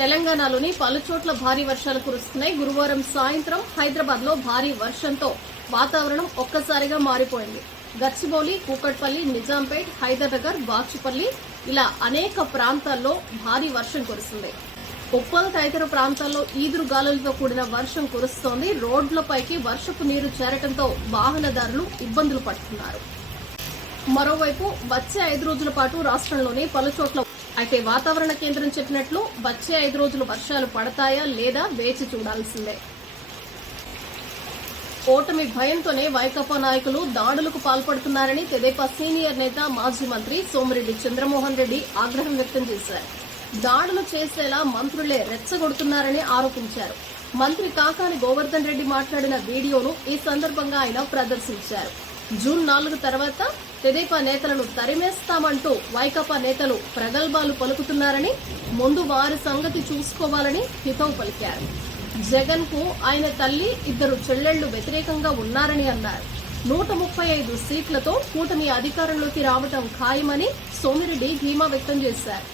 తెలంగాణలోని పలుచోట్ల భారీ వర్షాలు కురుస్తున్నాయి. గురువారం సాయంత్రం హైదరాబాద్ లో భారీ వర్షంతో వాతావరణం ఒక్కసారిగా మారిపోయింది. గచ్చిబౌలి, కూకట్పల్లి, నిజాంపేట్, హైదర్నగర్, బాచుపల్లి ఇలా అనేక ప్రాంతాల్లో భారీ వర్షం కురుస్తుంది. ఉప్పల్ తదితర ప్రాంతాల్లో ఈదురు గాలులతో కూడిన వర్షం కురుస్తోంది. రోడ్లపైకి వర్షపు నీరు చేరటంతో వాహనదారులు ఇబ్బందులు పడుతున్నారు. మరోవైపు వచ్చే 5 రోజుల పాటు రాష్ట్రంలోని పలుచోట్ల అయితే వాతావరణ కేంద్రం చెప్పినట్లు వచ్చే 5 రోజులు వర్షాలు పడతాయా లేదా వేచి చూడాల్సిందే. ఓటమి భయంతోనే వైకాపా నాయకులు దాడులకు పాల్పడుతున్నారని తెదేపా సీనియర్ నేత మాజీ మంత్రి సోమిరెడ్డి చంద్రమోహన్ రెడ్డి ఆగ్రహం వ్యక్తం చేశారు. దాడులు చేసేలా మంత్రులే రెచ్చగొడుతున్నారని ఆరోపించారు. మంత్రి కాకాని గోవర్ధన్ రెడ్డి మాట్లాడిన వీడియోను ఈ సందర్భంగా ఆయన ప్రదర్శించారు. జూన్ 4 తర్వాత తెదేపా నేతలను తరిమేస్తామంటూ వైకాపా నేతలు ప్రగల్భాలు పలుకుతున్నారని, ముందు వారి సంగతి చూసుకోవాలని హితవు పలికారు. జగన్ కు ఆయన తల్లి, 2 చెల్లెళ్లు వ్యతిరేకంగా ఉన్నారని అన్నారు. 135 సీట్లతో కూటమి అధికారంలోకి రావడం ఖాయమని సోమిరెడ్డి ధీమా వ్యక్తం చేశారు.